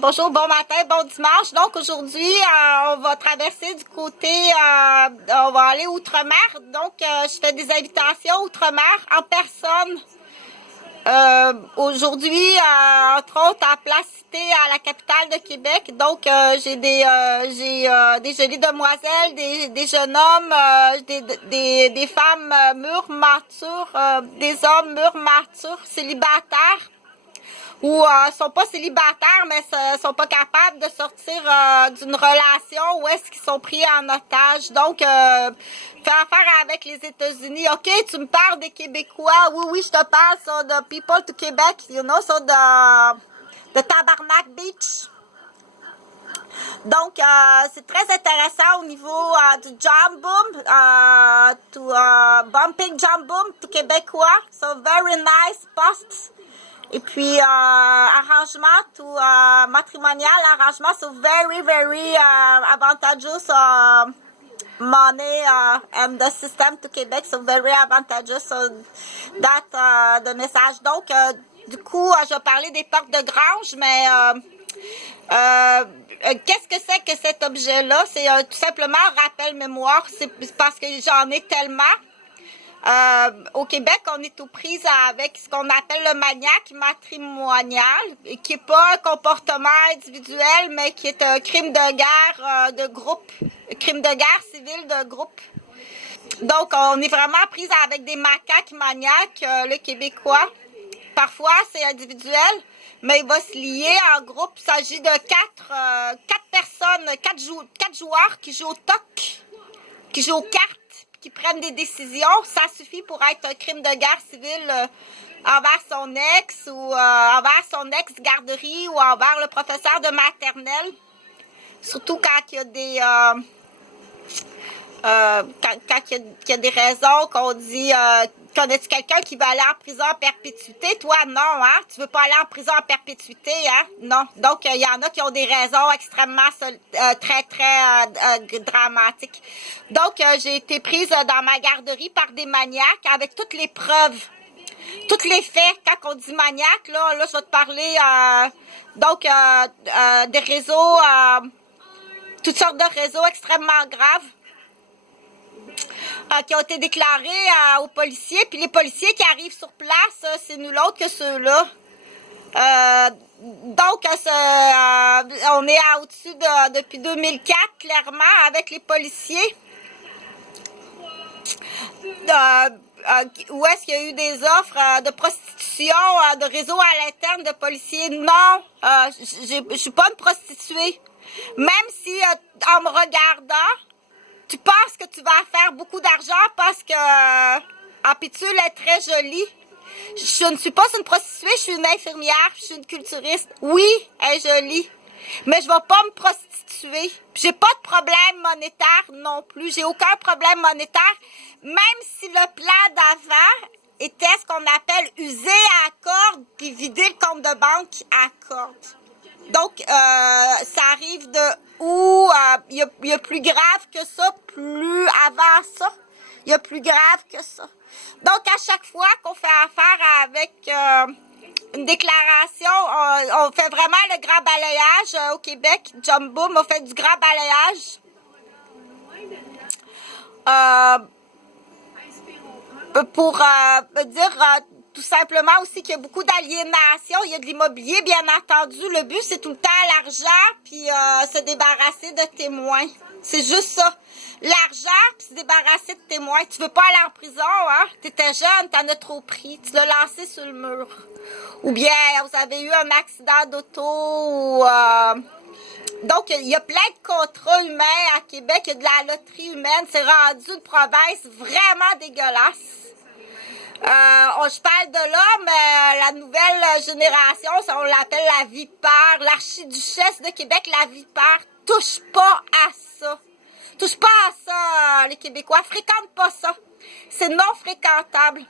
Bonjour, bon matin, bon dimanche. Donc aujourd'hui, on va traverser du côté, on va aller outre-mer. Donc je fais des invitations outre-mer en personne. Aujourd'hui, entre autres, à Place Cité, à la capitale de Québec. Donc j'ai des jolies demoiselles, des jeunes hommes, des femmes mûres, matures, des hommes mûrs, matures, célibataires. Ou sont pas célibataires, mais sont pas capables de sortir d'une relation où est-ce qu'ils sont pris en otage. Donc, fais affaire avec les États-Unis. OK, tu me parles des Québécois. Oui, je te parle sur the people to Québec, you know, sur de Tabarnak Beach. Donc, c'est très intéressant au niveau du jam boom, bumping jam boom to Québécois. So, very nice post. Et puis, arrangement to matrimonial arrangement, so very, very advantageous money and the system to Québec, so very advantageous. So that the message. Donc, du coup, je vais parler des portes de grange, mais qu'est-ce que c'est que cet objet-là? C'est tout simplement un rappel-mémoire. C'est parce que j'en ai tellement. Au Québec, on est aux prises avec ce qu'on appelle le maniaque matrimonial, qui n'est pas un comportement individuel, mais qui est un crime de guerre de groupe, crime de guerre civil de groupe. Donc, on est vraiment prises avec des macaques maniaques, le Québécois. Parfois, c'est individuel, mais il va se lier en groupe. Il s'agit de quatre personnes, quatre joueurs qui jouent au toc, qui jouent aux cartes, qui prennent des décisions. Ça suffit pour être un crime de guerre civile envers son ex ou envers son ex-garderie ou envers le professeur de maternelle. Surtout quand il y a des quand il y a des raisons qu'on dit connais-tu quelqu'un qui va aller en prison en perpétuité? Toi, non, hein? Tu veux pas aller en prison en perpétuité, hein? Non. Donc, il y en a qui ont des raisons extrêmement très dramatiques. Donc, j'ai été prise dans ma garderie par des maniaques avec toutes les preuves, tous les faits. Quand on dit maniaque, là je vais te parler des réseaux, toutes sortes de réseaux extrêmement graves. Qui ont été déclarés aux policiers. Puis les policiers qui arrivent sur place, c'est nul autre que ceux-là. Donc, on est au-dessus depuis 2004, clairement, avec les policiers. Où est-ce qu'il y a eu des offres de prostitution, de réseaux à l'interne de policiers? Non, je suis pas une prostituée. Même si, en me regardant, tu penses que tu vas faire beaucoup d'argent parce que Pétule est très jolie. Je ne suis pas une prostituée, je suis une infirmière, je suis une culturiste. Oui, elle est jolie, mais je ne vais pas me prostituer. J'ai pas de problème monétaire non plus. J'ai aucun problème monétaire, même si le plan d'avant était ce qu'on appelle user à corde puis vider le compte de banque à corde. Donc, ça arrive de où il y a plus grave que ça, plus avant ça. Il y a plus grave que ça. Donc, à chaque fois qu'on fait affaire avec une déclaration, on fait vraiment le grand balayage au Québec. Jump Boom, on fait du grand balayage. Pour dire tout simplement aussi qu'il y a beaucoup d'aliénation, il y a de l'immobilier, bien entendu. Le but, c'est tout le temps l'argent, puis se débarrasser de témoins. C'est juste ça. L'argent, puis se débarrasser de témoins. Tu veux pas aller en prison, hein? T'étais jeune, t'en as trop pris. Tu l'as lancé sur le mur. Ou bien, vous avez eu un accident d'auto, ou... Donc, il y a plein de contrats humains à Québec. Il y a de la loterie humaine. C'est rendu une province vraiment dégueulasse. Je parle de là, mais la nouvelle génération, on l'appelle la vipère, l'archiduchesse de Québec, la vipère. Touche pas à ça. Touche pas à ça, les Québécois. Fréquente pas ça. C'est non fréquentable.